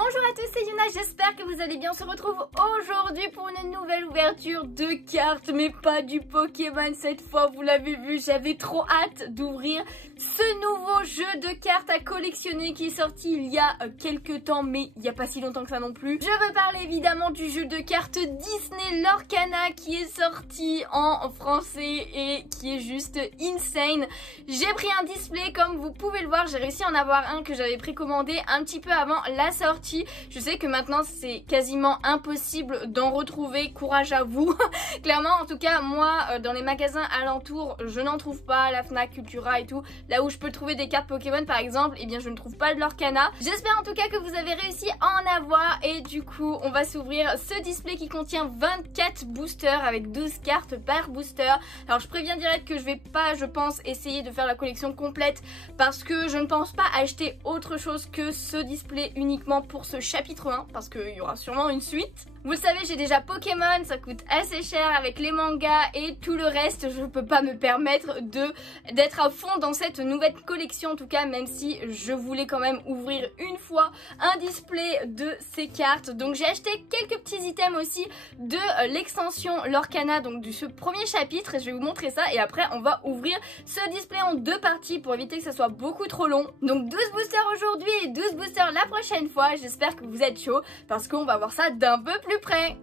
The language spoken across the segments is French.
Bonjour à tous, c'est Yuna, j'espère que vous allez bien. On se retrouve aujourd'hui pour une nouvelle ouverture de cartes, mais pas du Pokémon cette fois, vous l'avez vu, j'avais trop hâte d'ouvrir ce nouveau jeu de cartes à collectionner qui est sorti il y a quelques temps, mais il n'y a pas si longtemps que ça non plus. Je veux parler évidemment du jeu de cartes Disney Lorcana qui est sorti en français et qui est juste insane. J'ai pris un display, comme vous pouvez le voir, j'ai réussi à en avoir un que j'avais précommandé un petit peu avant la sortie. Je sais que maintenant c'est quasiment impossible d'en retrouver, courage à vous. Clairement, en tout cas moi dans les magasins alentours je n'en trouve pas, la Fnac, Cultura et tout. Là où je peux trouver des cartes Pokémon par exemple, eh bien je ne trouve pas de Lorcana. J'espère en tout cas que vous avez réussi à en avoir et du coup on va s'ouvrir ce display qui contient 24 boosters avec 12 cartes par booster. Alors je préviens direct que je vais pas, je pense, essayer de faire la collection complète parce que je ne pense pas acheter autre chose que ce display uniquement pour ce chapitre 1 parce qu'il y aura sûrement une suite. Vous le savez, j'ai déjà Pokémon, ça coûte assez cher avec les mangas et tout le reste. Je peux pas me permettre d'être à fond dans cette nouvelle collection, en tout cas, même si je voulais quand même ouvrir une fois un display de ces cartes. Donc j'ai acheté quelques petits items aussi de l'extension Lorcana, donc de ce premier chapitre, et je vais vous montrer ça et après on va ouvrir ce display en deux parties pour éviter que ça soit beaucoup trop long. Donc 12 boosters aujourd'hui et 12 boosters la prochaine fois. J'espère que vous êtes chaud parce qu'on va voir ça d'un peu plus près.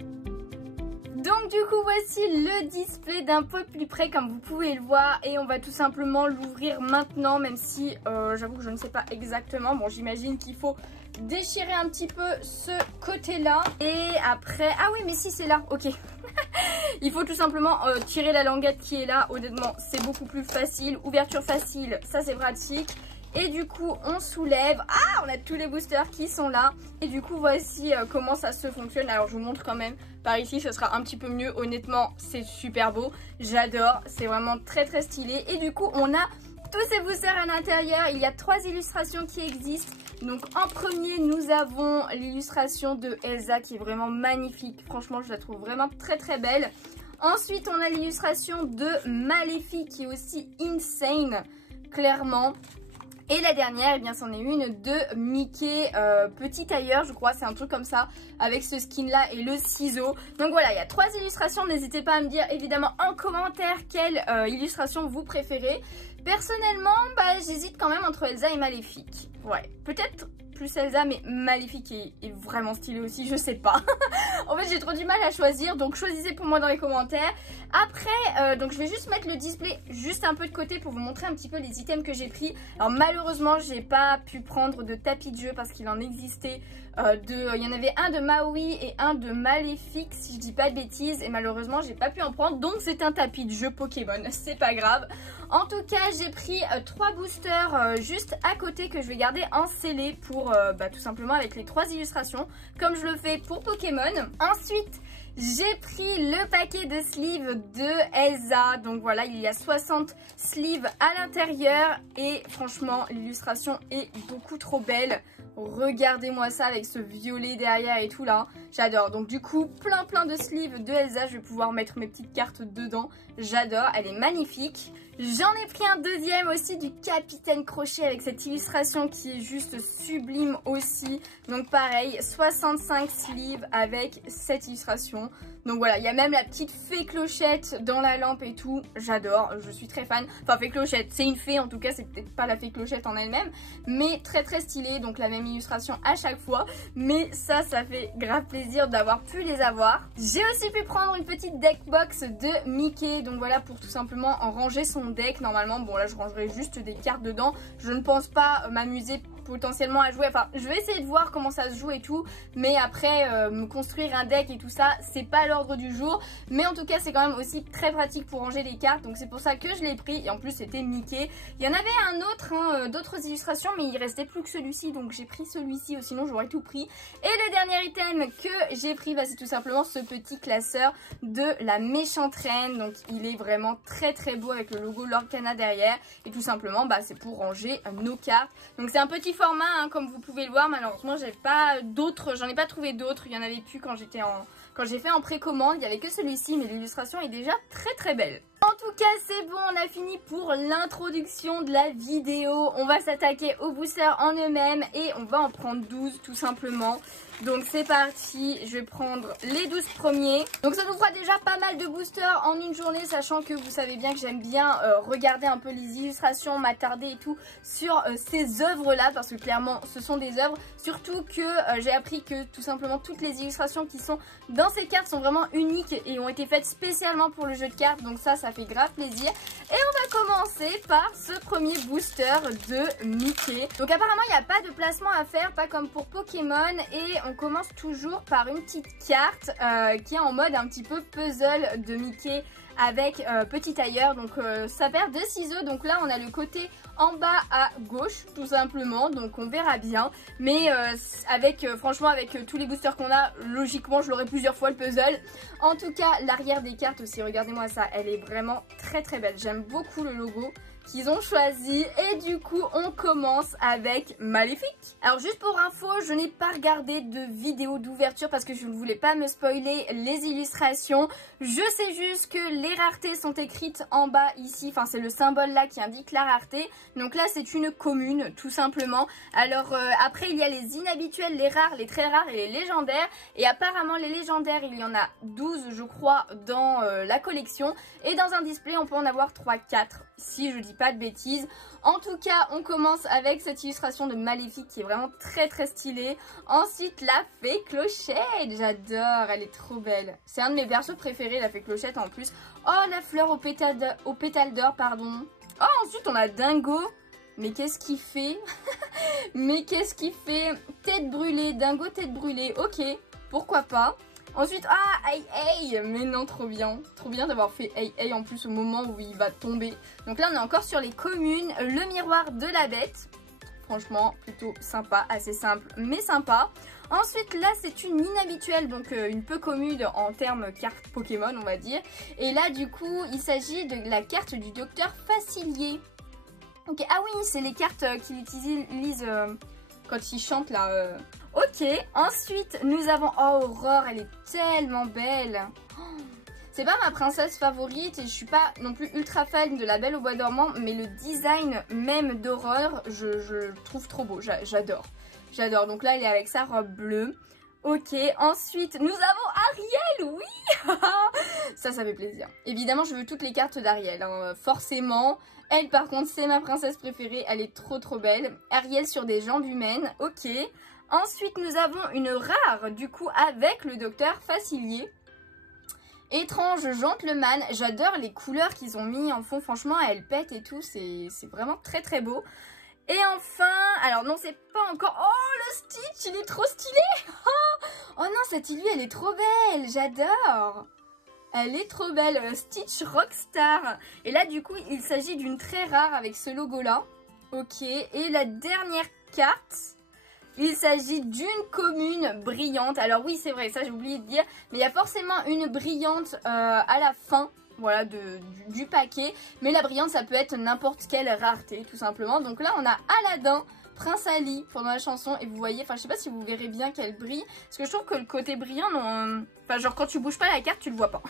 Donc du coup voici le display d'un peu plus près comme vous pouvez le voir et on va tout simplement l'ouvrir maintenant, même si j'avoue que je ne sais pas exactement. Bon, j'imagine qu'il faut déchirer un petit peu ce côté là et après, ah oui mais si c'est là, ok. Il faut tout simplement tirer la languette qui est là. Honnêtement c'est beaucoup plus facile, ouverture facile, ça c'est pratique. Et du coup on soulève, ah on a tous les boosters qui sont là. Et du coup voici comment ça se fonctionne. Alors je vous montre quand même par ici, ce sera un petit peu mieux. Honnêtement c'est super beau, j'adore, c'est vraiment très très stylé. Et du coup on a tous ces boosters à l'intérieur. Il y a 3 illustrations qui existent. Donc en premier nous avons l'illustration de Elsa qui est vraiment magnifique. Franchement je la trouve vraiment très très belle. Ensuite on a l'illustration de Maléfique qui est aussi insane, clairement. Et la dernière, eh bien, c'en est une de Mickey Petit Tailleur, je crois, c'est un truc comme ça, avec ce skin là et le ciseau. Donc voilà, il y a 3 illustrations, n'hésitez pas à me dire évidemment en commentaire quelle illustration vous préférez. Personnellement, bah, j'hésite quand même entre Elsa et Maléfique. Ouais, peut-être plus Elsa, mais Maléfique est vraiment stylé aussi, je sais pas. En fait j'ai trop du mal à choisir, donc choisissez pour moi dans les commentaires. Après donc je vais juste mettre le display juste un peu de côté pour vous montrer un petit peu les items que j'ai pris. Alors malheureusement j'ai pas pu prendre de tapis de jeu parce qu'il en existait il y en avait un de Maui et un de Maléfique si je dis pas de bêtises, et malheureusement j'ai pas pu en prendre, donc c'est un tapis de jeu Pokémon, c'est pas grave. En tout cas j'ai pris 3 boosters juste à côté que je vais garder en scellé pour tout simplement avec les 3 illustrations comme je le fais pour Pokémon. Ensuite j'ai pris le paquet de sleeves de Elsa, donc voilà il y a 60 sleeves à l'intérieur et franchement l'illustration est beaucoup trop belle. Regardez-moi ça avec ce violet derrière et tout là, j'adore. Donc du coup plein de sleeves de Elsa, je vais pouvoir mettre mes petites cartes dedans, j'adore, elle est magnifique. J'en ai pris un deuxième aussi du Capitaine Crochet avec cette illustration qui est juste sublime aussi. Donc pareil, 65 sleeves avec cette illustration. Donc voilà, il y a même la petite fée clochette dans la lampe et tout. J'adore, je suis très fan. Enfin fée clochette, c'est une fée en tout cas, c'est peut-être pas la fée clochette en elle-même. Mais très très stylée, donc la même illustration à chaque fois. Mais ça fait grave plaisir d'avoir pu les avoir. J'ai aussi pu prendre une petite deck box de Mickey. Donc voilà, pour tout simplement en ranger son deck. Normalement, bon là je rangerai juste des cartes dedans. Je ne pense pas m'amuser potentiellement à jouer, enfin je vais essayer de voir comment ça se joue et tout, mais après me construire un deck et tout ça c'est pas l'ordre du jour, mais en tout cas c'est quand même aussi très pratique pour ranger les cartes, donc c'est pour ça que je l'ai pris. Et en plus c'était Mickey, il y en avait un autre d'autres illustrations mais il restait plus que celui-ci, donc j'ai pris celui-ci, sinon j'aurais tout pris. Et le dernier item que j'ai pris, c'est tout simplement ce petit classeur de la méchante reine, donc il est vraiment très très beau avec le logo Lorcana derrière, et tout simplement c'est pour ranger nos cartes. Donc c'est un petit format hein, comme vous pouvez le voir. Malheureusement j'en ai pas trouvé d'autres. Il y en avait plus quand j'ai fait en précommande. Il n'y avait que celui-ci mais l'illustration est déjà très belle. En tout cas c'est bon, on a fini pour l'introduction de la vidéo. On va s'attaquer aux boosters en eux-mêmes et on va en prendre 12 tout simplement. Donc c'est parti, je vais prendre les 12 premiers. Donc ça nous fera déjà pas mal de boosters en une journée, sachant que vous savez bien que j'aime bien regarder un peu les illustrations, m'attarder et tout sur ces œuvres là, parce que clairement ce sont des œuvres. Surtout que j'ai appris que tout simplement toutes les illustrations qui sont dans ces cartes sont vraiment uniques et ont été faites spécialement pour le jeu de cartes. Donc ça fait grave plaisir. Et on va commencer par ce premier booster de Mickey. Donc apparemment il n'y a pas de placement à faire, pas comme pour Pokémon. Et on commence toujours par une petite carte qui est en mode un petit peu puzzle de Mickey avec petit tailleur. Donc ça perd de ciseaux. Donc là on a le côté en bas à gauche tout simplement. Donc on verra bien. Mais franchement avec tous les boosters qu'on a, logiquement je l'aurai plusieurs fois le puzzle. En tout cas l'arrière des cartes aussi, regardez-moi ça, elle est vraiment très belle. J'aime beaucoup le logo qu'ils ont choisi et du coup on commence avec Maléfique. Alors juste pour info, je n'ai pas regardé de vidéo d'ouverture parce que je ne voulais pas me spoiler les illustrations. Je sais juste que les raretés sont écrites en bas ici, enfin c'est le symbole là qui indique la rareté. Donc là c'est une commune tout simplement. Alors après il y a les inhabituels, les rares, les très rares et les légendaires. Et apparemment les légendaires il y en a 12 je crois dans la collection. Et dans un display on peut en avoir 3-4 si je dis pas de bêtises. En tout cas on commence avec cette illustration de Maléfique qui est vraiment très stylée. Ensuite la fée Clochette, j'adore, elle est trop belle. C'est un de mes persos préférés la fée Clochette en plus. Oh la fleur au pétale d'or pardon. Oh ensuite on a Dingo. Mais qu'est-ce qu'il fait? Mais qu'est-ce qu'il fait? Tête brûlée, Dingo tête brûlée, ok, pourquoi pas. Ensuite, hey, mais non, trop bien d'avoir fait hey en plus au moment où il va tomber. Donc là, on est encore sur les communes, le miroir de la bête. Franchement, plutôt sympa, assez simple, mais sympa. Ensuite, là, c'est une inhabituelle, donc une peu commune en termes carte Pokémon, on va dire. Et là, du coup, il s'agit de la carte du docteur Facilier. Ok, ah oui, c'est les cartes qu'il utilise quand il chante là. Ok, ensuite nous avons Aurore, elle est tellement belle. C'est pas ma princesse favorite et je suis pas non plus ultra fan de la Belle au bois dormant, mais le design même d'Aurore, je le trouve trop beau, j'adore. J'adore, donc là elle est avec sa robe bleue. Ok, ensuite nous avons Ariel, oui. Ça fait plaisir. Évidemment je veux toutes les cartes d'Ariel, hein, forcément. Elle par contre c'est ma princesse préférée, elle est trop belle. Ariel sur des jambes humaines, ok. Ensuite nous avons une rare du coup avec le docteur Facilier. Étrange gentleman, j'adore les couleurs qu'ils ont mis en fond, franchement elle pète et tout, c'est vraiment très beau. Et enfin, alors non c'est pas encore, oh le Stitch il est trop stylé. Oh non cette illu elle est trop belle, j'adore. Elle est trop belle, Stitch Rockstar. Et là du coup il s'agit d'une très rare avec ce logo là. Ok, et la dernière carte, il s'agit d'une commune brillante. Alors oui c'est vrai, ça j'ai oublié de dire, mais il y a forcément une brillante à la fin. Voilà, du paquet. Mais la brillante, ça peut être n'importe quelle rareté, tout simplement. Donc là, on a Aladdin, Prince Ali pendant la chanson. Et vous voyez, enfin, je sais pas si vous verrez bien qu'elle brille. Parce que je trouve que le côté brillant, non, enfin, genre quand tu bouges pas la carte, tu le vois pas.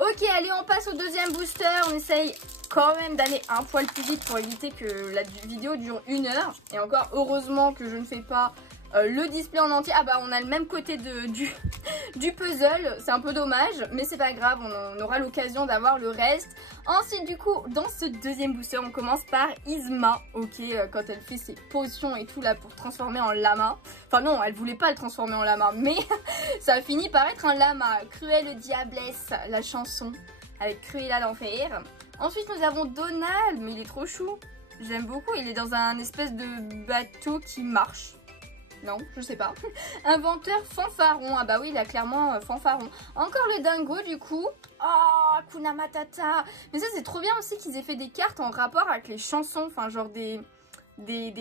Ok, allez, on passe au deuxième booster. On essaye quand même d'aller un poil plus vite pour éviter que la vidéo dure 1 heure. Et encore, heureusement que je ne fais pas le display en entier. Ah bah on a le même côté du puzzle, c'est un peu dommage, mais c'est pas grave, on aura l'occasion d'avoir le reste. Ensuite du coup dans ce deuxième booster on commence par Yzma, ok, quand elle fait ses potions et tout là pour transformer en lama. Enfin non, elle voulait pas le transformer en lama, mais ça a fini par être un lama. Cruelle Diablesse, la chanson avec Cruella d'Enfer. Ensuite nous avons Donald, mais il est trop chou, j'aime beaucoup, il est dans un espèce de bateau qui marche. Non, je sais pas. Inventeur Fanfaron. Ah bah oui, il a clairement Fanfaron. Encore le dingo du coup. Oh, Hakuna Matata. Mais ça c'est trop bien aussi qu'ils aient fait des cartes en rapport avec les chansons. Enfin genre des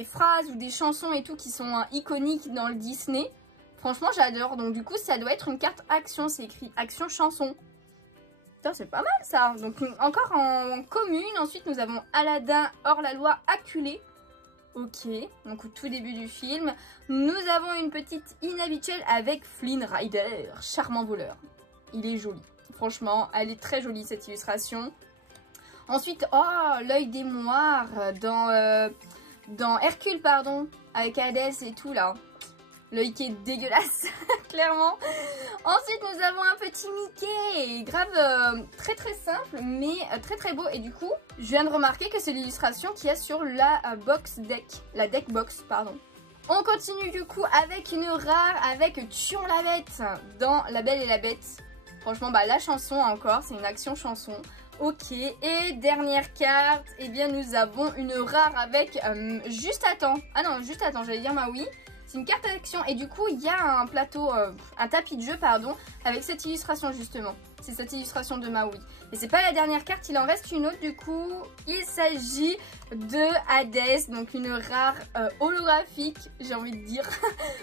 phrases ou des chansons et tout qui sont iconiques dans le Disney. Franchement j'adore. Donc du coup ça doit être une carte action. C'est écrit action chanson. Putain c'est pas mal ça. Donc encore en commune. Ensuite nous avons Aladdin hors la loi acculé. Ok, donc au tout début du film, nous avons une petite inhabituelle avec Flynn Rider, charmant voleur. Il est joli, franchement, elle est très jolie cette illustration. Ensuite, oh, l'œil des moires dans Hercule, pardon, avec Hadès et tout là. L'œil qui est dégueulasse, clairement. Ensuite, nous avons un petit Mickey, grave très très simple, mais très très beau. Et du coup, je viens de remarquer que c'est l'illustration qu'il y a sur la box deck, la deck box, pardon. On continue du coup avec une rare, avec Tuons la bête dans La Belle et la Bête. Franchement, bah la chanson encore, c'est une action chanson. Ok, et dernière carte, eh bien nous avons une rare avec Juste à temps. Ah non, Juste à temps, j'allais dire Maui. C'est une carte d'action et du coup il y a un plateau, un tapis de jeu pardon, avec cette illustration justement. C'est cette illustration de Maui. Et c'est pas la dernière carte, il en reste une autre du coup. Il s'agit de Hadès, donc une rare holographique, j'ai envie de dire.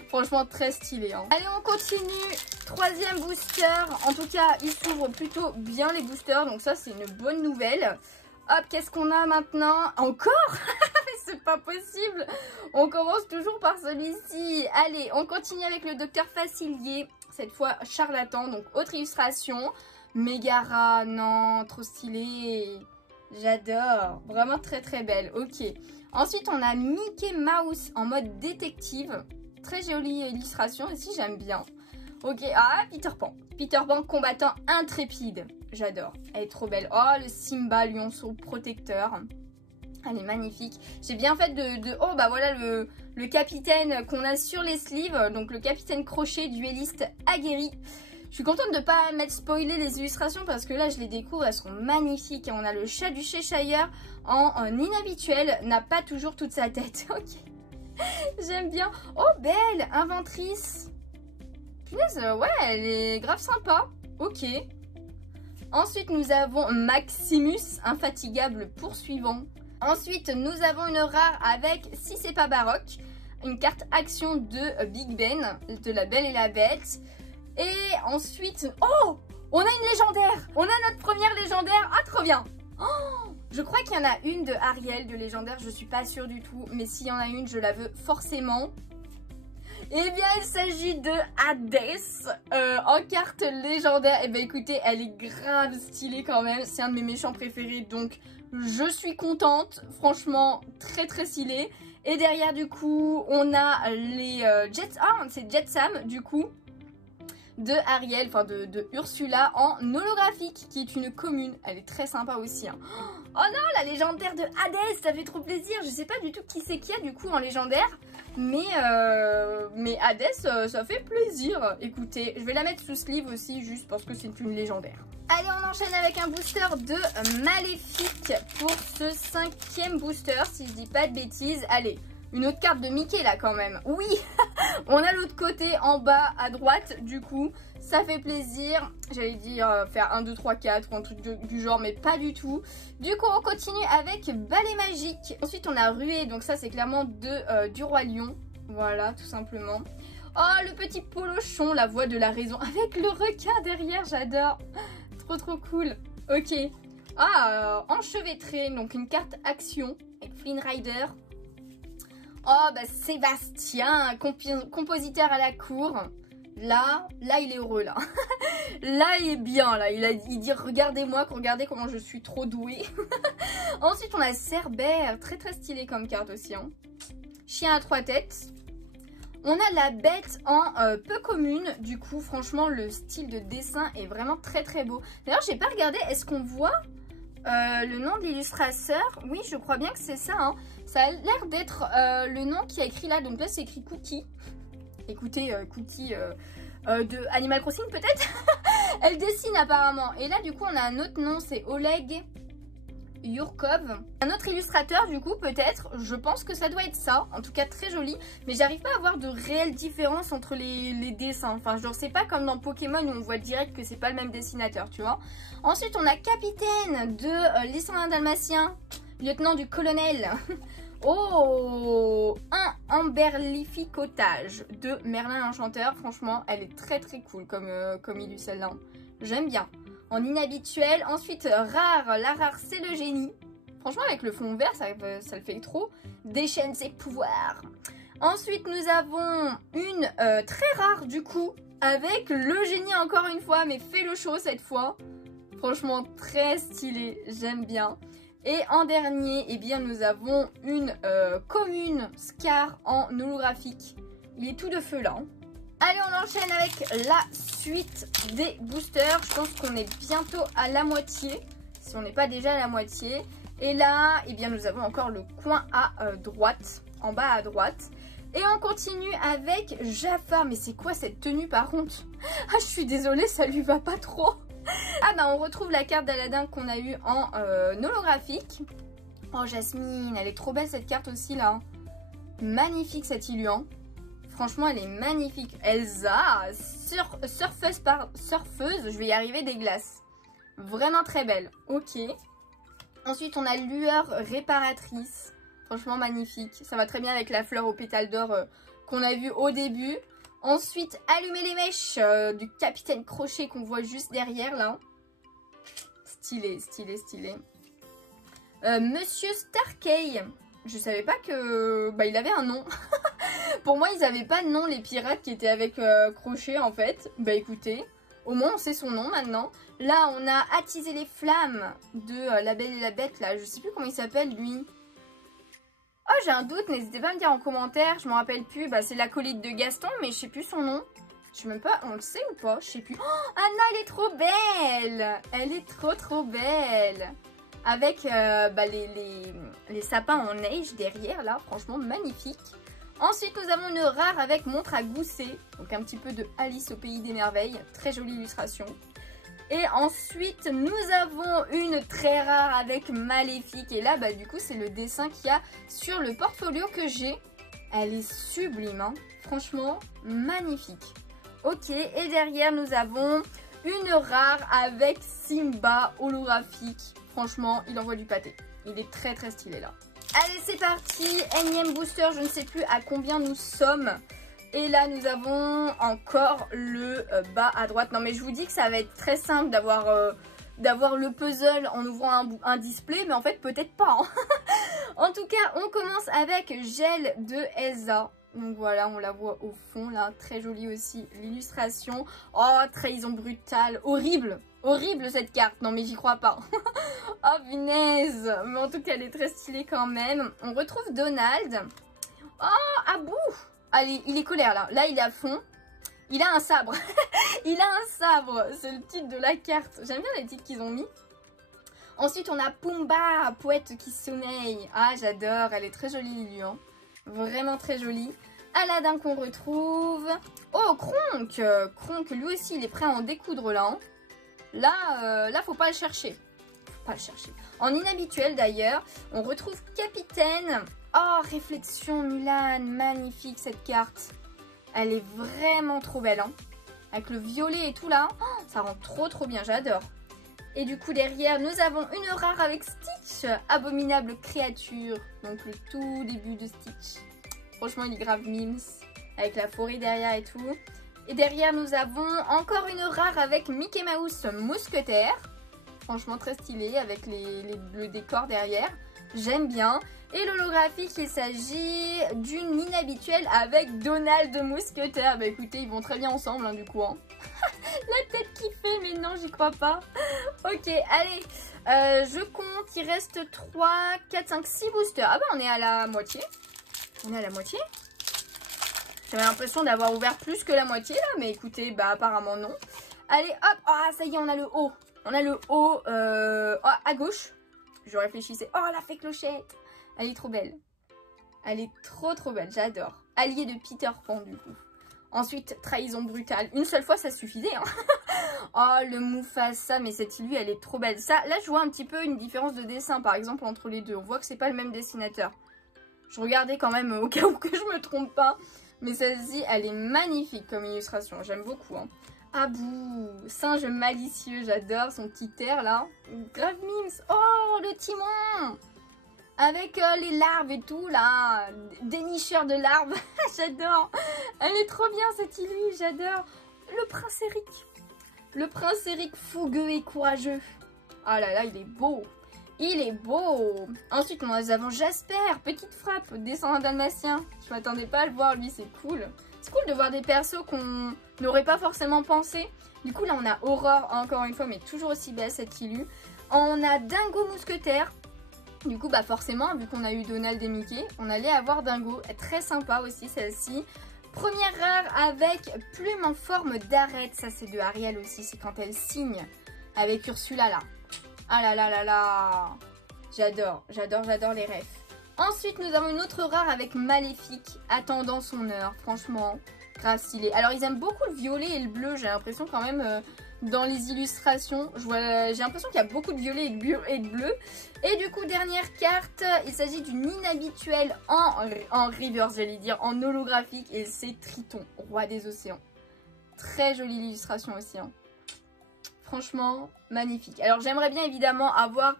Franchement très stylé. Hein. Allez on continue, troisième booster. En tout cas il s'ouvre plutôt bien les boosters, donc ça c'est une bonne nouvelle. Hop, qu'est-ce qu'on a maintenant? Encore? C'est pas possible. On commence toujours par celui-ci. Allez, on continue avec le docteur Facilier. Cette fois, charlatan. Donc, autre illustration. Mégara, non, trop stylé. J'adore. Vraiment très très belle. Ok. Ensuite, on a Mickey Mouse en mode détective. Très jolie illustration. Ici, j'aime bien. Ok. Ah, Peter Pan. Peter Pan, combattant intrépide. J'adore. Elle est trop belle. Oh, le Simba, lionceau protecteur. Elle est magnifique. J'ai bien fait oh bah voilà le capitaine qu'on a sur les sleeves. Donc le capitaine crochet duelliste aguerri. Je suis contente de ne pas m'être spoilé les illustrations parce que là je les découvre, elles sont magnifiques. On a le chat du Cheshire en inhabituel, n'a pas toujours toute sa tête. Ok, j'aime bien. Oh belle, inventrice. Punaise, ouais, elle est grave sympa. Ok. Ensuite nous avons Maximus, infatigable poursuivant. Ensuite, nous avons une rare avec Si c'est pas baroque, une carte action de Big Ben, de La Belle et la Bête. Et ensuite, oh, on a une légendaire. On a notre première légendaire. Ah, trop bien. Oh, je crois qu'il y en a une de Ariel, de légendaire, je suis pas sûre du tout. Mais s'il y en a une, je la veux forcément. Eh bien, il s'agit de Hadès en carte légendaire. Eh bien, écoutez, elle est grave stylée quand même. C'est un de mes méchants préférés, donc je suis contente. Franchement, très très stylé. Et derrière, du coup, on a les Jets... Ah, c'est Jetsam, du coup, de Ariel, enfin de Ursula en holographique, qui est une commune. Elle est très sympa aussi. Hein. Oh non, la légendaire de Hadès, ça fait trop plaisir. Je sais pas du tout qui c'est qu'il y a, du coup, en légendaire. Mais Hadès, ça fait plaisir. Écoutez, je vais la mettre sous sleeve aussi, juste parce que c'est une légendaire. Allez, on enchaîne avec un booster de Maléfique pour ce 5e booster, si je dis pas de bêtises. Allez, une autre carte de Mickey là quand même. Oui, on a l'autre côté en bas à droite, du coup, ça fait plaisir. J'allais dire faire 1, 2, 3, 4 ou un truc du genre, mais pas du tout. Du coup, on continue avec Balai Magique. Ensuite, on a Ruée, donc ça c'est clairement du Roi Lion. Voilà, tout simplement. Oh, le petit polochon, la voix de la raison, avec le requin derrière, j'adore. Trop trop cool. Ok. Ah, enchevêtré, donc une carte action avec Flynn Rider. Oh, bah Sébastien, compositeur à la cour. Là, il est heureux, là. Là, il est bien, là. Il dit, regardez-moi, regardez comment je suis trop douée. Ensuite, on a Cerbère, très très stylé comme carte aussi. Hein. Chien à 3 têtes. On a la bête en peu commune. Du coup, franchement, le style de dessin est vraiment très très beau. D'ailleurs, j'ai pas regardé, est-ce qu'on voit le nom de l'illustrateur? Oui, je crois bien que c'est ça. Hein. Ça a l'air d'être le nom qui a écrit là. Donc là, c'est écrit Cookie. Écoutez, Cookie de Animal Crossing peut-être. Elle dessine apparemment. Et là, du coup, on a un autre nom, c'est Oleg Yurkov. Un autre illustrateur, du coup, peut-être. Je pense que ça doit être ça. En tout cas, très joli. Mais j'arrive pas à voir de réelle différence entre les dessins. Enfin, genre, c'est pas comme dans Pokémon où on voit direct que c'est pas le même dessinateur, tu vois. Ensuite, on a Capitaine de Les 101 Dalmatiens. Lieutenant du colonel. Oh, un emberlificotage de Merlin l'Enchanteur. Franchement, elle est très très cool comme illu celle-là. J'aime bien. En inhabituel. Ensuite, rare. La rare, c'est le génie. Franchement, avec le fond vert, ça le fait trop. Déchaîne ses pouvoirs. Ensuite, nous avons une très rare du coup, avec le génie encore une fois, mais fait le show cette fois. Franchement, très stylé, j'aime bien. Et en dernier, eh bien, nous avons une commune Scar en holographique. Il est tout de feu là. Allez, on enchaîne avec la suite des boosters. Je pense qu'on est bientôt à la moitié, si on n'est pas déjà à la moitié. Et là, eh bien, nous avons encore le coin à droite, en bas à droite. Et on continue avec Jafar. Mais c'est quoi cette tenue par contre? Ah, je suis désolée, ça lui va pas trop. Ah bah on retrouve la carte d'Aladin qu'on a eue en holographique. Oh Jasmine, elle est trop belle cette carte aussi là. Magnifique cette Illuan. Franchement elle est magnifique. Elsa, surfeuse, je vais y arriver, des glaces. Vraiment très belle, ok. Ensuite on a Lueur réparatrice. Franchement magnifique, ça va très bien avec la fleur aux pétales d'or qu'on a vue au début. Ensuite, allumer les mèches du capitaine Crochet qu'on voit juste derrière là. Stylé, stylé, stylé. Monsieur Starkey. Je savais pas que... Bah, il avait un nom. Pour moi, ils n'avaient pas de nom, les pirates qui étaient avec Crochet en fait. Bah écoutez, au moins on sait son nom maintenant. Là, on a attisé les flammes de La Belle et la Bête là. Je sais plus comment il s'appelle lui. Oh, j'ai un doute, n'hésitez pas à me dire en commentaire, je me rappelle plus, bah c'est l'acolyte de Gaston, mais je sais plus son nom. Je sais même pas, on le sait ou pas, je sais plus. Oh, Anna, elle est trop belle. Elle est trop belle. Avec bah, les sapins en neige derrière, là, franchement magnifique. Ensuite, nous avons une rare avec montre à gousset, donc un petit peu de Alice au pays des merveilles, très jolie illustration. Et ensuite, nous avons une très rare avec Maléfique. Et là, bah, du coup, c'est le dessin qu'il y a sur le portfolio que j'ai. Elle est sublime, hein. Franchement, magnifique. Ok, et derrière, nous avons une rare avec Simba holographique. Franchement, il envoie du pâté. Il est très stylé, là. Allez, c'est parti. Énième booster, je ne sais plus à combien nous sommes. Et là, nous avons encore le bas à droite. Non, mais je vous dis que ça va être très simple d'avoir le puzzle en ouvrant un display. Mais en fait, peut-être pas. Hein. En tout cas, on commence avec Gel de Elsa. Donc voilà, on la voit au fond là. Très jolie aussi l'illustration. Oh, trahison brutale. Horrible. Horrible cette carte. Non, mais j'y crois pas. Oh, punaise. Mais en tout cas, elle est très stylée quand même. On retrouve Donald. Oh, Abou. Allez, il est colère là. Là, il est à fond. Il a un sabre. Il a un sabre. C'est le titre de la carte. J'aime bien les titres qu'ils ont mis. Ensuite, on a Pumba, poète qui sommeille. Ah, j'adore. Elle est très jolie, Lulu. Hein. Vraiment très jolie. Aladin qu'on retrouve. Oh, Kronk. Kronk, lui aussi, il est prêt à en découdre là. Hein. Là, faut pas le chercher. Faut pas le chercher. En inhabituel d'ailleurs, on retrouve Capitaine. Oh, réflexion Mulan, magnifique cette carte. Elle est vraiment trop belle. Hein. Avec le violet et tout là, oh, ça rend trop bien, j'adore. Et du coup derrière, nous avons une rare avec Stitch, abominable créature. Donc le tout début de Stitch. Franchement, il est grave mimes. Avec la forêt derrière et tout. Et derrière, nous avons encore une rare avec Mickey Mouse mousquetaire. Franchement, très stylé avec le décor derrière. J'aime bien. Et l'holographique, il s'agit d'une inhabituelle avec Donald de mousquetaire. Bah écoutez, ils vont très bien ensemble hein, du coup. Hein. La tête qui fait, mais non, j'y crois pas. Ok, allez. Je compte, il reste 3, 4, 5, 6 boosters. Ah bah on est à la moitié. On est à la moitié. J'avais l'impression d'avoir ouvert plus que la moitié là, mais écoutez, bah apparemment non. Allez, hop, ah ça y est, on a le haut. On a le haut à gauche. Je réfléchissais. Oh, la fée clochette. Elle est trop belle. Elle est trop belle, j'adore. Alliée de Peter Pan du coup. Ensuite, trahison brutale. Une seule fois, ça suffisait. Hein. Oh, le Mufasa, mais cette illue, elle est trop belle. Ça, là, je vois un petit peu une différence de dessin, par exemple, entre les deux. On voit que c'est pas le même dessinateur. Je regardais quand même au cas où que je me trompe pas. Mais celle-ci, elle est magnifique comme illustration. J'aime beaucoup. Hein. Abou, singe malicieux, j'adore son petit air là. Grave mimes. Oh, le timon. Avec les larves et tout là. Dénicheur de larves. J'adore. Elle est trop bien cette illu, j'adore. Le prince Eric. Le prince Eric fougueux et courageux. Ah là là, il est beau. Il est beau. Ensuite, nous avons Jasper, petite frappe, descendant dalmatien. Je m'attendais pas à le voir, lui, c'est cool. C'est cool de voir des persos qu'on n'aurait pas forcément pensé. Du coup, là, on a Aurore, encore une fois, mais toujours aussi belle, cette Kilu. On a Dingo Mousquetaire. Du coup, bah forcément, vu qu'on a eu Donald et Mickey, on allait avoir Dingo. Très sympa aussi, celle-ci. Première rare avec plume en forme d'arête. Ça, c'est de Ariel aussi, c'est quand elle signe avec Ursula, là. Ah là là là là. J'adore les refs. Ensuite, nous avons une autre rare avec Maléfique, attendant son heure. Franchement, grave stylé. Alors, ils aiment beaucoup le violet et le bleu. J'ai l'impression quand même, dans les illustrations, j'ai l'impression qu'il y a beaucoup de violet et de bleu. Et du coup, dernière carte, il s'agit d'une inhabituelle en reverse, j'allais dire, en holographique. Et c'est Triton, roi des océans. Très jolie illustration aussi, hein. Franchement, magnifique. Alors, j'aimerais bien évidemment avoir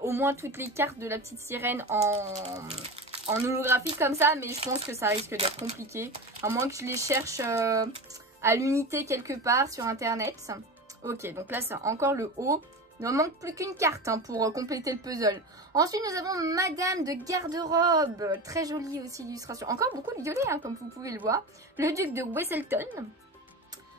au moins toutes les cartes de la petite sirène en holographique comme ça, mais je pense que ça risque d'être compliqué. À moins que je les cherche à l'unité quelque part sur internet. Ok, donc là c'est encore le haut. Il ne manque plus qu'une carte hein, pour compléter le puzzle. Ensuite nous avons Madame de Garde-Robe. Très jolie aussi illustration. Encore beaucoup de violet hein, comme vous pouvez le voir. Le duc de Weselton.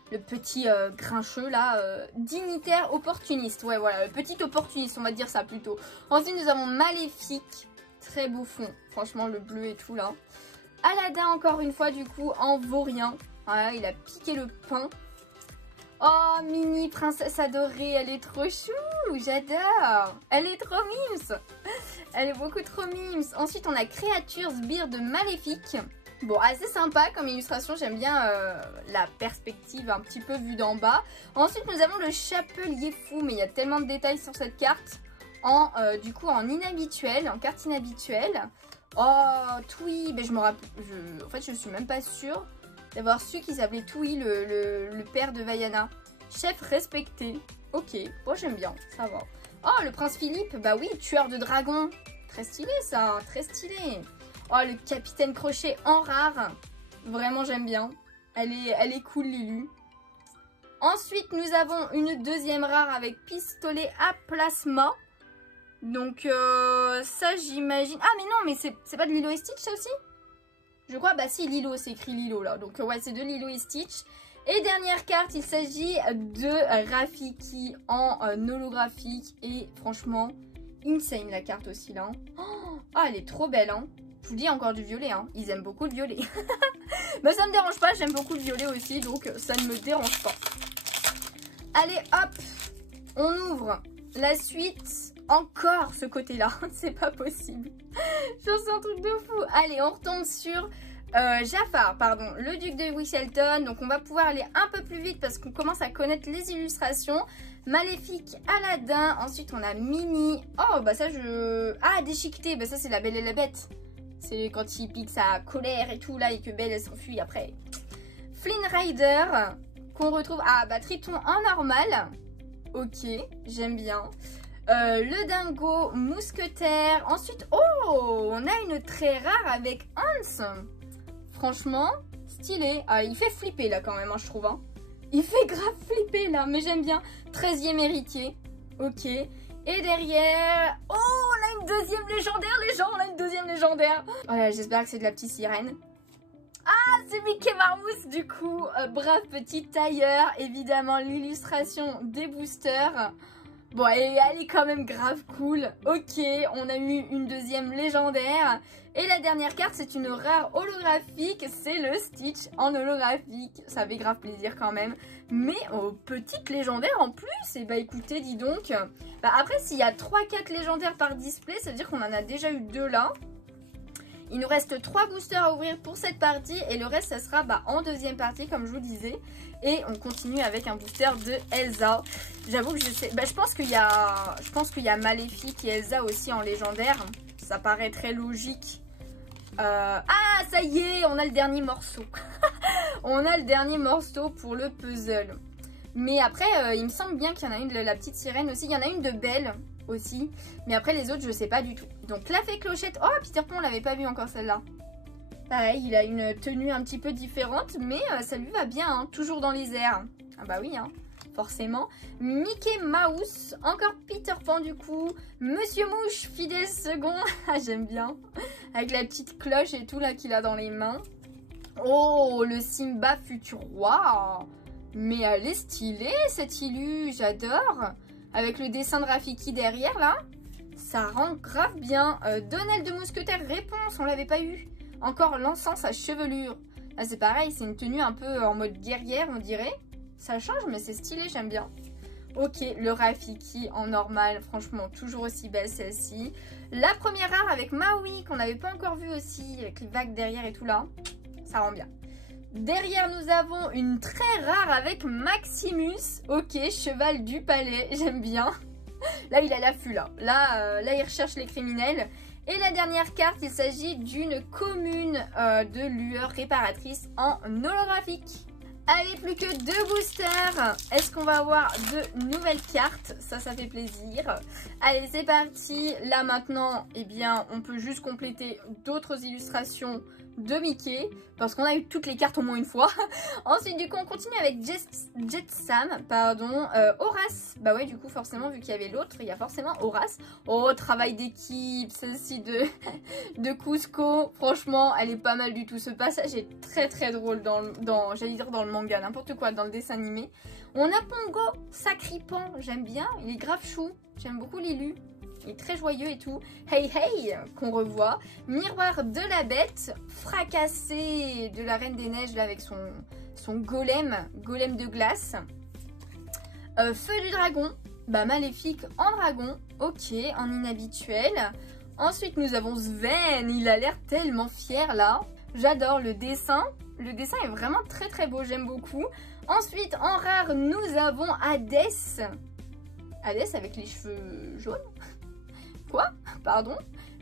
Le petit grincheux là, dignitaire opportuniste. Ouais voilà, le petit opportuniste on va dire ça plutôt. Ensuite nous avons Maléfique. Très beau fond. Franchement le bleu et tout là. Aladdin encore une fois du coup en vaurien. Voilà, il a piqué le pain. Oh, Mini princesse adorée, elle est trop chou, j'adore. Elle est trop mimes. Elle est beaucoup trop mimes. Ensuite, on a Créature Sbire de Maléfique. Bon, assez sympa comme illustration, j'aime bien la perspective un petit peu vue d'en bas. Ensuite, nous avons le Chapelier Fou, mais il y a tellement de détails sur cette carte. Du coup, en inhabituel, en carte inhabituelle. Oh, Tui, ben, en fait, je suis même pas sûre d'avoir su qu'il s'appelait Tui, le père de Vaiana. Chef respecté. Ok, bon j'aime bien, ça va. Oh, le prince Philippe, bah oui, tueur de dragons. Très stylé ça, très stylé. Oh, le capitaine Crochet en rare. Vraiment j'aime bien. Elle est cool Lulu. Ensuite, nous avons une deuxième rare avec pistolet à plasma. Donc ça j'imagine... Ah mais non, mais c'est pas de Lilo et Stitch ça aussi? Je crois, bah si, Lilo, c'est écrit Lilo là. Donc ouais, c'est de Lilo et Stitch. Et dernière carte, il s'agit de Rafiki en holographique. Et franchement, insane la carte aussi là. Oh, elle est trop belle, hein. Je vous dis encore du violet, hein. Ils aiment beaucoup le violet. Bah ça me dérange pas, j'aime beaucoup le violet aussi. Donc ça ne me dérange pas. Allez, hop, on ouvre la suite. Encore ce côté-là, c'est pas possible. J'en sais un truc de fou. Allez, on retombe sur Jafar, pardon, le duc de Weselton. Donc on va pouvoir aller un peu plus vite parce qu'on commence à connaître les illustrations. Maléfique, Aladdin. Ensuite on a Mini. Oh bah ça Ah, Déchiqueté, bah ça c'est la Belle et la Bête. C'est quand il pique sa colère et tout là et que Belle elle s'enfuit après. Flynn Rider qu'on retrouve... Ah bah Triton en normal. Ok, j'aime bien. Le dingo mousquetaire. Ensuite, oh, on a une très rare avec Hans. Franchement, stylé. Ah, il fait flipper là quand même, hein, je trouve. Hein. Il fait grave flipper là, mais j'aime bien. 13e héritier. Ok. Et derrière... Oh, on a une deuxième légendaire, les gens. On a une deuxième légendaire. Voilà, j'espère que c'est de la petite sirène. Ah, c'est Mickey Marmousse du coup. Brave petit tailleur. Évidemment, l'illustration des boosters. Bon, elle est quand même grave cool. Ok, on a eu une deuxième légendaire. Et la dernière carte, c'est une rare holographique. C'est le Stitch en holographique. Ça fait grave plaisir quand même. Mais petite légendaire en plus. Et bah écoutez, dis donc. Bah, après, s'il y a 3-4 légendaires par display, ça veut dire qu'on en a déjà eu 2 là. Il nous reste 3 boosters à ouvrir pour cette partie. Et le reste, ça sera en deuxième partie, comme je vous disais. Et on continue avec un booster de Elsa. J'avoue que je sais... Bah, je pense qu'il y a Maléfique et Elsa aussi en légendaire. Ça paraît très logique. Ah, ça y est, on a le dernier morceau. On a le dernier morceau pour le puzzle. Mais après, il me semble bien qu'il y en a une de la petite sirène aussi. Il y en a une de Belle aussi. Mais après, les autres, je sais pas du tout. Donc, la fée Clochette. Oh, Peter Pan, on l'avait pas vu encore celle-là. Pareil, il a une tenue un petit peu différente, mais ça lui va bien, hein, toujours dans les airs. Ah bah oui, hein. forcément. Mickey Mouse, encore Peter Pan du coup. Monsieur Mouche, Fidèle second, j'aime bien. Avec la petite cloche et tout là qu'il a dans les mains. Oh, le Simba futur roi. Mais elle est stylée cette illu, j'adore. Avec le dessin de Rafiki derrière là. Ça rend grave bien. Donald de Mousquetaire, réponse, on l'avait pas eu. Encore l'encens à chevelure. Là c'est pareil, c'est une tenue un peu en mode guerrière on dirait. Ça change mais c'est stylé, j'aime bien. Ok, le Rafiki en normal, franchement toujours aussi belle celle-ci. La première rare avec Maui qu'on n'avait pas encore vue aussi, avec les vagues derrière et tout là. Ça rend bien. Derrière nous avons une très rare avec Maximus. Ok, cheval du palais, j'aime bien. Là il a l'affût là. Là il recherche les criminels. Et la dernière carte, il s'agit d'une commune de lueur réparatrice en holographique. Allez, plus que 2 boosters. Est-ce qu'on va avoir de nouvelles cartes? Ça fait plaisir. Allez, c'est parti. Là, maintenant, eh bien, on peut juste compléter d'autres illustrations de Mickey. Parce qu'on a eu toutes les cartes au moins une fois. Ensuite, du coup, on continue avec Jet Sam, pardon. Horace. Bah ouais, du coup, forcément, vu qu'il y avait l'autre, il y a forcément Horace. Oh, travail d'équipe. Celle-ci de Cusco. Franchement, elle est pas mal du tout. Ce passage est très, très drôle j'allais dire dans le manga, n'importe quoi, dans le dessin animé. On a Pongo, Sacripant, j'aime bien, il est grave chou, j'aime beaucoup l'élu, il est très joyeux et tout. Hey Hey, qu'on revoit. Miroir de la Bête, Fracassé de la Reine des Neiges là, avec son golem de glace. Feu du Dragon, bah Maléfique en dragon, ok, en inhabituel. Ensuite nous avons Sven, il a l'air tellement fier là. J'adore le dessin. Le dessin est vraiment très très beau, j'aime beaucoup. Ensuite, en rare, nous avons Hadès. Hadès avec les cheveux jaunes. Quoi? Pardon?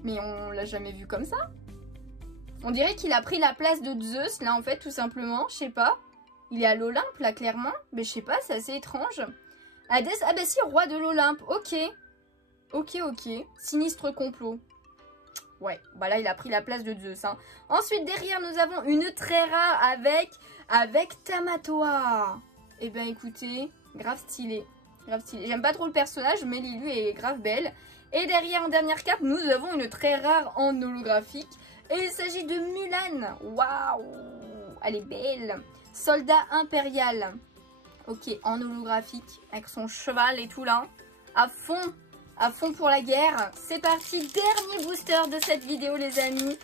Mais on l'a jamais vu comme ça. On dirait qu'il a pris la place de Zeus, là en fait, tout simplement. Je sais pas. Il est à l'Olympe, là, clairement. Mais je sais pas, c'est assez étrange. Hadès, ah bah si, roi de l'Olympe. Ok. Ok. Sinistre complot. Ouais, bah là il a pris la place de Zeus. Hein. Ensuite derrière nous avons une très rare avec Tamatoa. Et ben écoutez, grave stylé. J'aime pas trop le personnage mais l'illu est grave belle. Et derrière en dernière carte nous avons une très rare en holographique. Et il s'agit de Mulan. Waouh, elle est belle. Soldat impérial. Ok, en holographique avec son cheval et tout là. À fond pour la guerre. C'est parti, dernier booster de cette vidéo les amis.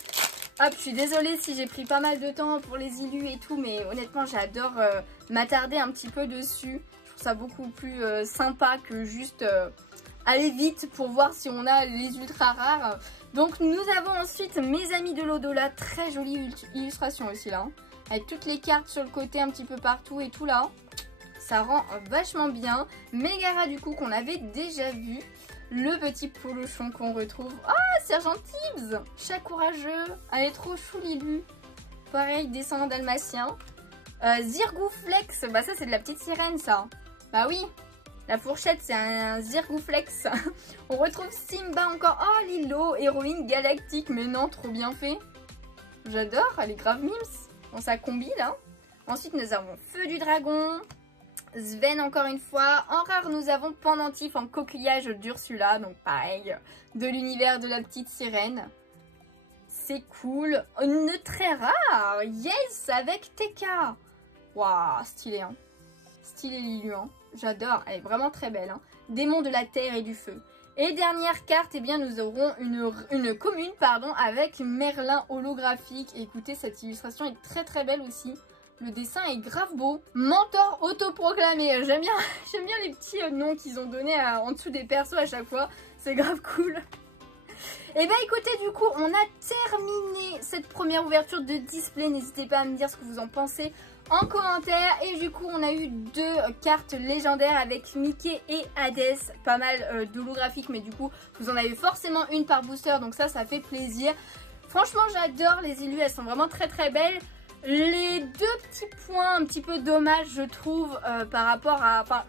Hop, je suis désolée si j'ai pris pas mal de temps pour les illus et tout, mais honnêtement j'adore m'attarder un petit peu dessus. Je trouve ça beaucoup plus sympa que juste aller vite pour voir si on a les ultra rares. Donc nous avons ensuite mes amis de l'au-delà, très jolie illustration aussi là. Hein, avec toutes les cartes sur le côté un petit peu partout et tout là. Ça rend vachement bien. Megara du coup qu'on avait déjà vu. Le petit polochon qu'on retrouve. Ah, Sergent Tibbs, chat courageux. Elle est trop chou l'illu. Pareil, descendant dalmatien. Zirgouflex, bah ça c'est de la petite sirène ça. Bah oui, la fourchette c'est un Zirgouflex. On retrouve Simba encore. Oh Lilo, héroïne galactique. Mais non, trop bien fait. J'adore, elle est grave mims. Bon, ça combi là. Ensuite nous avons Feu du Dragon. Sven encore une fois. En rare nous avons Pendentif en coquillage d'Ursula. Donc pareil, de l'univers de la petite sirène. C'est cool. Une très rare. Yes, avec Tekka. Waouh, stylé hein. Stylé l'illu hein. J'adore, elle est vraiment très belle hein. Démon de la terre et du feu. Et dernière carte, eh bien nous aurons une commune pardon, avec Merlin holographique. Et écoutez, cette illustration est très très belle aussi. Le dessin est grave beau. Mentor autoproclamé. J'aime bien les petits noms qu'ils ont donnés en dessous des persos à chaque fois. C'est grave cool. Et bah écoutez, du coup, on a terminé cette première ouverture de display. N'hésitez pas à me dire ce que vous en pensez en commentaire. Et du coup, on a eu 2 cartes légendaires avec Mickey et Hadès. Pas mal d'holographiques, mais du coup, vous en avez forcément une par booster. Donc ça fait plaisir. Franchement, j'adore les illus. Elles sont vraiment très très belles. Les 2 petits points un petit peu dommages je trouve par rapport à... Enfin,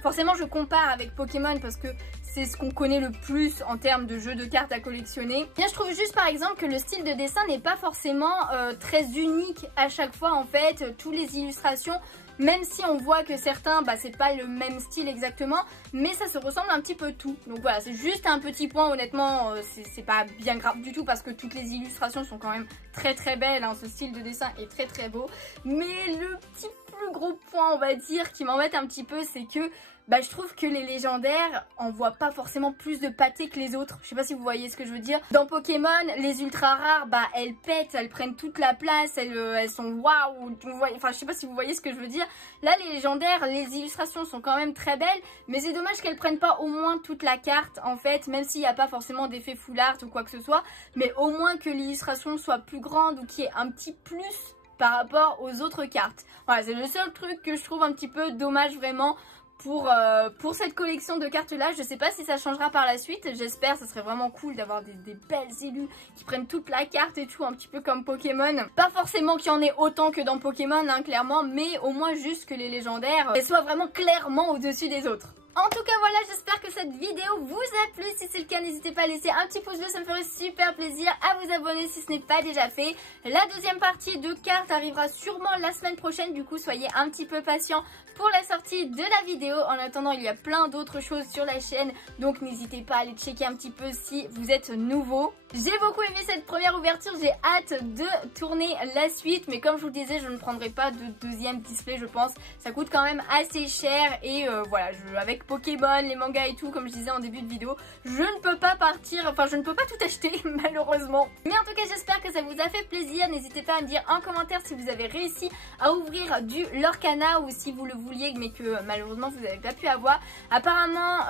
forcément je compare avec Pokémon parce que c'est ce qu'on connaît le plus en termes de jeux de cartes à collectionner. Bien, je trouve juste par exemple que le style de dessin n'est pas forcément très unique à chaque fois en fait. Tous les illustrations, même si on voit que certains, c'est pas le même style exactement, mais ça se ressemble un petit peu tout. Donc voilà, c'est juste un petit point, honnêtement, c'est pas bien grave du tout parce que toutes les illustrations sont quand même très très belles, hein. Ce style de dessin est très très beau. Mais le petit plus gros point, on va dire, qui m'embête un petit peu, c'est que je trouve que les légendaires envoient pas forcément plus de pâté que les autres. Je sais pas si vous voyez ce que je veux dire. Dans Pokémon, les ultra rares, elles pètent, elles prennent toute la place, elles sont waouh. Enfin, je sais pas si vous voyez ce que je veux dire. Là, les légendaires, les illustrations sont quand même très belles, mais c'est dommage qu'elles prennent pas au moins toute la carte, en fait, même s'il n'y a pas forcément d'effet full art ou quoi que ce soit, mais au moins que l'illustration soit plus grande ou qu'il y ait un petit plus par rapport aux autres cartes. Voilà, c'est le seul truc que je trouve un petit peu dommage vraiment pour cette collection de cartes là. Je sais pas si ça changera par la suite, j'espère, ça serait vraiment cool d'avoir des belles élus qui prennent toute la carte et tout, un petit peu comme Pokémon. Pas forcément qu'il y en ait autant que dans Pokémon, hein, clairement, mais au moins juste que les légendaires soient vraiment clairement au-dessus des autres. En tout cas voilà, j'espère que cette vidéo vous a plu. Si c'est le cas, n'hésitez pas à laisser un petit pouce bleu, ça me ferait super plaisir. À vous abonner si ce n'est pas déjà fait. La deuxième partie de cartes arrivera sûrement la semaine prochaine, du coup soyez un petit peu patients pour la sortie de la vidéo. En attendant, il y a plein d'autres choses sur la chaîne, donc n'hésitez pas à aller checker un petit peu si vous êtes nouveau. J'ai beaucoup aimé cette première ouverture, j'ai hâte de tourner la suite, mais comme je vous le disais, je ne prendrai pas de deuxième display, je pense. Ça coûte quand même assez cher et voilà, avec Pokémon, les mangas et tout, comme je disais en début de vidéo, je ne peux pas partir, enfin je ne peux pas tout acheter malheureusement. Mais en tout cas, j'espère que ça vous a fait plaisir. N'hésitez pas à me dire en commentaire si vous avez réussi à ouvrir du Lorcana ou si vous le vouliez mais que malheureusement vous n'avez pas pu avoir. Apparemment,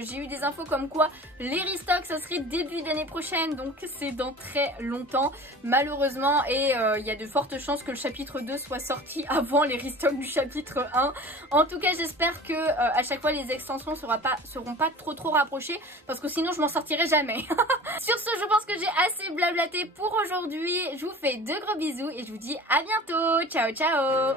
j'ai eu des infos comme quoi les restocks ça serait début d'année prochaine, donc c'est dans très longtemps malheureusement, et il y a de fortes chances que le chapitre 2 soit sorti avant les restocks du chapitre 1. En tout cas, j'espère que à chaque fois les extensions seront pas trop rapprochées, parce que sinon je m'en sortirai jamais. Sur ce, je pense que j'ai assez blablaté pour aujourd'hui. Je vous fais de gros bisous et je vous dis à bientôt. Ciao ciao.